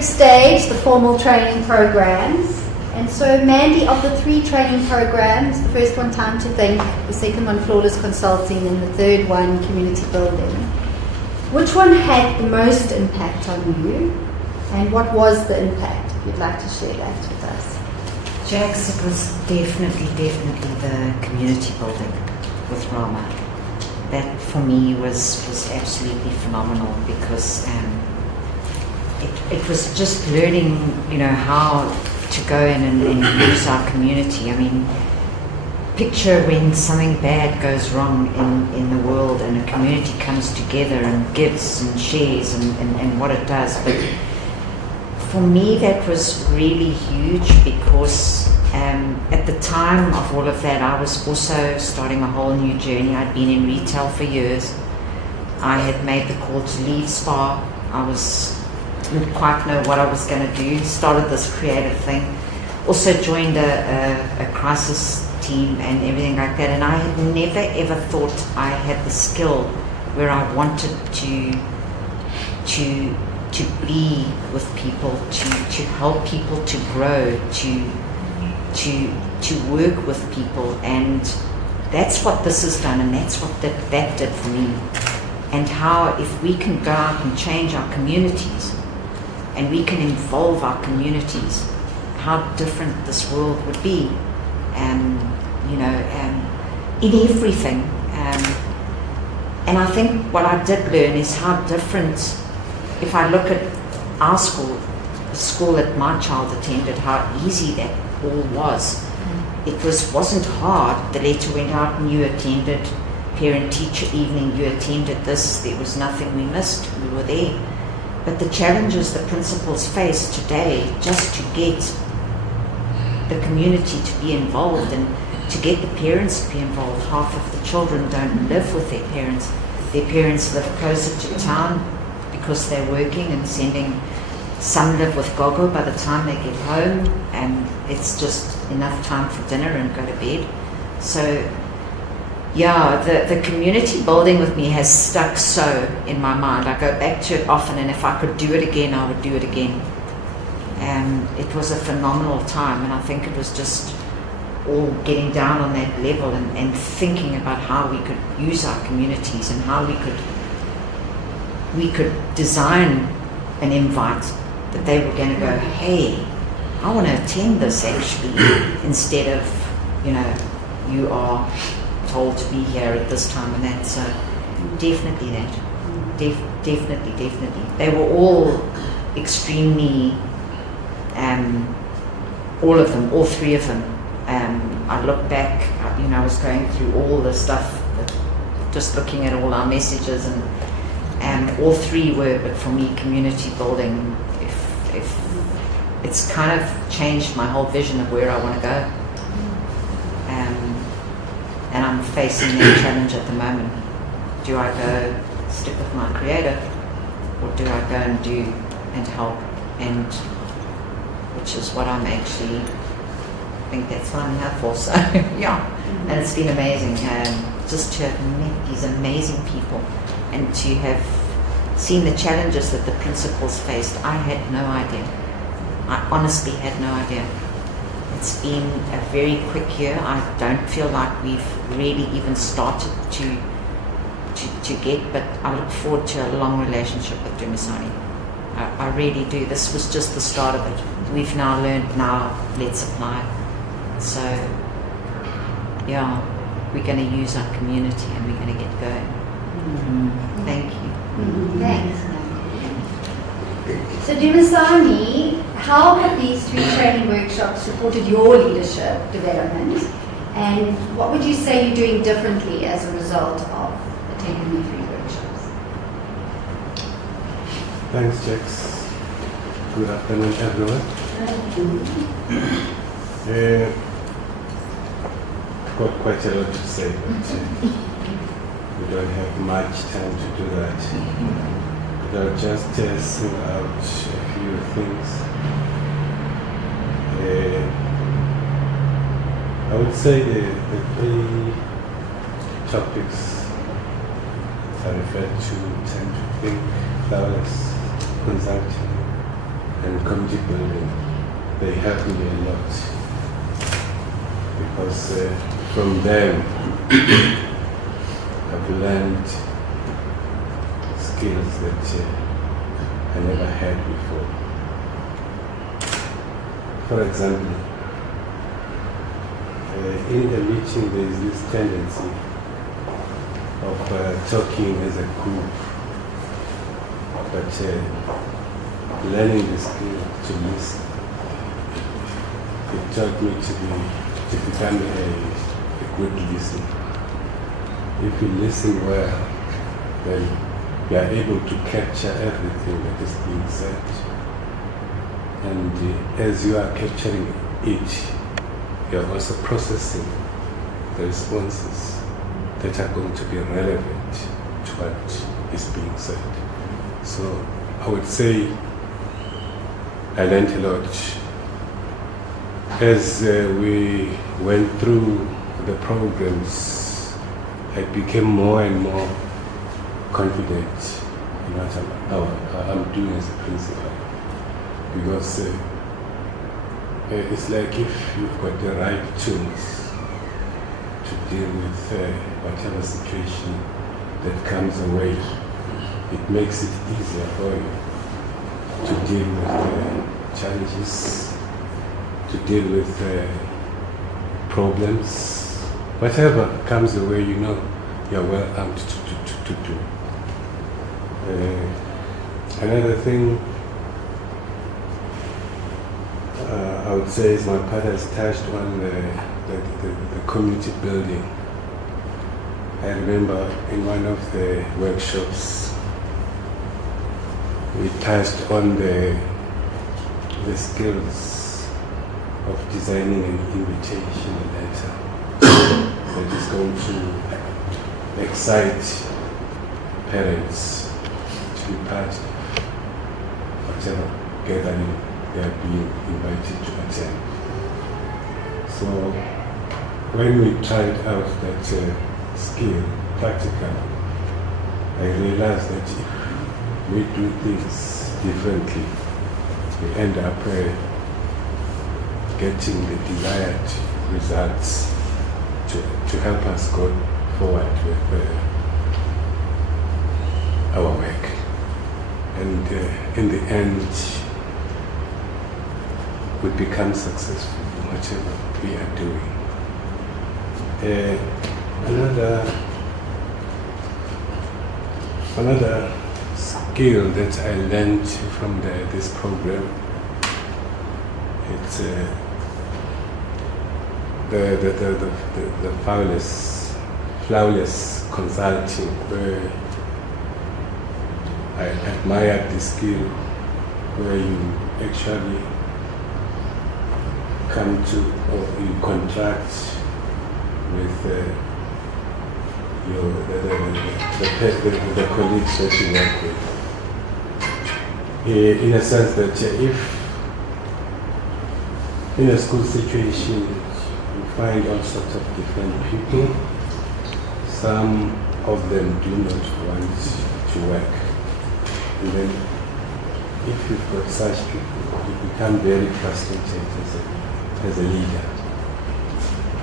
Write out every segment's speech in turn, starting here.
third stage, the formal training programs. And so, Mandy, of the 3 training programs, the first one, Time to Think, the second one, Flawless Consulting, and the third one, Community Building, which one had the most impact on you, and what was the impact? If you'd like to share that with us. Jax, it was definitely the community building with Rama. That for me was absolutely phenomenal, because it was just learning, how to go in and use our community. I mean, picture when something bad goes wrong in the world and a community comes together and gives and shares and what it does. But for me, that was really huge, because at the time of all of that, I was also starting a whole new journey. I'd been in retail for years. I had made the call to leave Spa. Didn't quite know what I was going to do. Started this creative thing. Also joined a crisis team and everything like that. And I had never ever thought I had the skill where I wanted to be with people, to help people to grow, to work with people. And that's what this has done, and that's what that did for me. And how, if we can go out and change our communities, and we can involve our communities, how different this world would be, in everything. And I think what I did learn is how different, if I look at our school, the school that my child attended, how easy that all was. It wasn't hard. The letter went out and you attended parent-teacher evening, you attended this, there was nothing we missed, we were there. But the challenges the principals face today, just to get the community to be involved and to get the parents to be involved. Half of the children don't live with their parents. Their parents live closer to town because they're working and sending. Some live with Gogo by the time they get home, and it's just enough time for dinner and go to bed. So yeah, the community building with me has stuck so in my mind. I go back to it often, and if I could do it again, I would do it again. It was a phenomenal time, and I think it was just all getting down on that level and thinking about how we could use our communities and how we could design an invite that they were going to go, hey, I want to attend this actually, instead of, you are told to be here at this time and that. So definitely that. Definitely. They were all extremely, all of them, all 3 of them. I look back, I was going through all the stuff, just looking at all our messages, and all 3 were, but for me, community building, if it's kind of changed my whole vision of where I want to go. And I'm facing that challenge at the moment. Do I go stick with my creative, or do I go and do and help, and which is what I'm actually, I think that's what I'm here for. So yeah, and it's been amazing just to have met these amazing people and to have seen the challenges that the principals faced. I had no idea. I honestly had no idea. It's been a very quick year. I don't feel like we've really even started to get, but I look forward to a long relationship with Dumisani. I really do. This was just the start of it. We've now learned, now let's apply. So yeah, we're going to use our community and we're going to get going. Thank you. Thanks. So Dumisani, how have these 3 training workshops supported your leadership development, and what would you say you're doing differently as a result of attending the 3 workshops? Thanks, Jax. Good afternoon, everyone. Got quite a lot to say, but we don't have much time to do that. But I'll just single out a few things. I would say the 3 topics I referred to: time to think, flawless consulting, and community building, they helped me a lot. Because from them, I've learned skills that I never had before. For example, in the meeting there is this tendency of talking as a group, but learning the skill to listen, it taught me to become a good listener. If you listen well, then you are able to capture everything that is being said. And as you are capturing it, you are also processing the responses that are going to be relevant to what is being said. So I would say I learned a lot. As we went through the programs, I became more and more confident in what I'm doing as a principal. Because it's like if you've got the right tools to deal with whatever situation that comes away, it makes it easier for you to deal with challenges, to deal with problems. Whatever comes away, you know you're well armed to do. Another thing I would say is my part has touched on the community building. I remember in one of the workshops we touched on the skills of designing an invitation letter that is going to excite parents to be part of whatever gathering they are being invited to attend. So when we tried out that skill, practical, I realized that if we do things differently, we end up getting the desired results to help us go forward with our work. And in the end, we become successful in whatever we are doing. Another skill that I learned from this program, it's the flawless consulting, where I admired the skill where you actually come to, or you contract with the colleagues that you work with. In a sense that if in a school situation you find all sorts of different people, some of them do not want to work. And then if you've got such people, you become very frustrated as a leader.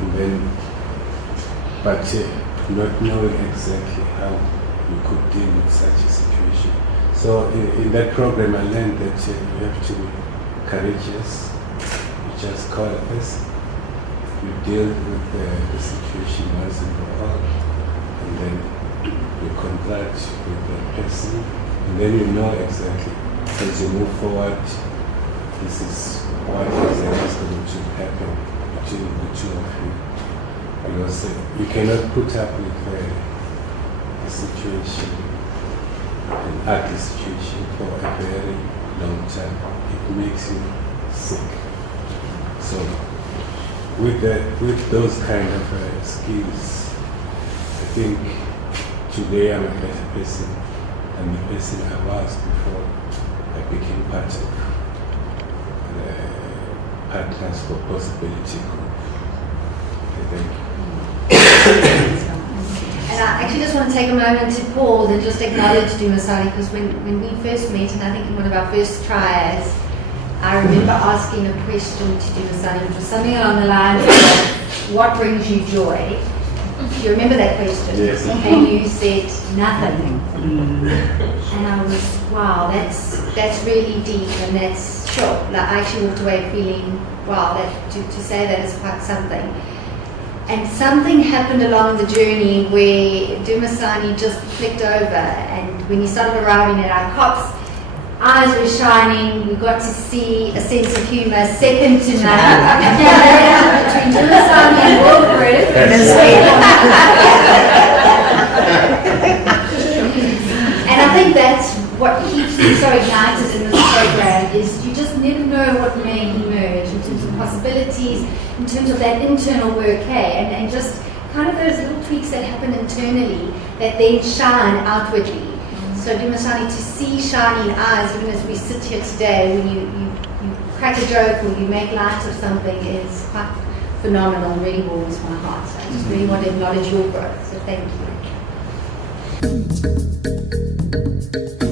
And then, but not knowing exactly how you could deal with such a situation. So in that program I learned that you have to be courageous. You just call a person, you deal with the situation once and for all, and then you contract with the person, and then you know exactly as you move forward, this is what exactly is going to happen between the two of you. Because you cannot put up with a situation, an ugly situation for a very long time. It makes you sick. So with those kind of skills, I think today I'm a better person than the person I was before I became part of the Partners for Possibility group. Thank you. And I actually just want to take a moment to pause and just acknowledge Dumisani, because when we first met, and I think in one of our first tries, I remember asking a question to Dumisani, which was something along the lines of, what brings you joy? Do you remember that question? Yes. And you said, nothing. And I was, wow, that's really deep, and that's sure. Like, I actually walked away feeling, wow, that to say that is quite something. And something happened along the journey where Dumisani just clicked over, and when he started arriving at our cops, eyes were shining, we got to see a sense of humour second to none. Between Dumisani and Wilfred in his And I think that's what keeps me so ignited in this program, is you just never know what may emerge in terms of possibilities, in terms of that internal work, and just kind of those little tweaks that happen internally that then shine outwardly. So Dumisani, to see shining eyes, even as we sit here today, when you crack a joke or you make light of something, is quite phenomenal and really warms my heart. So I just really want to acknowledge your growth, so thank you.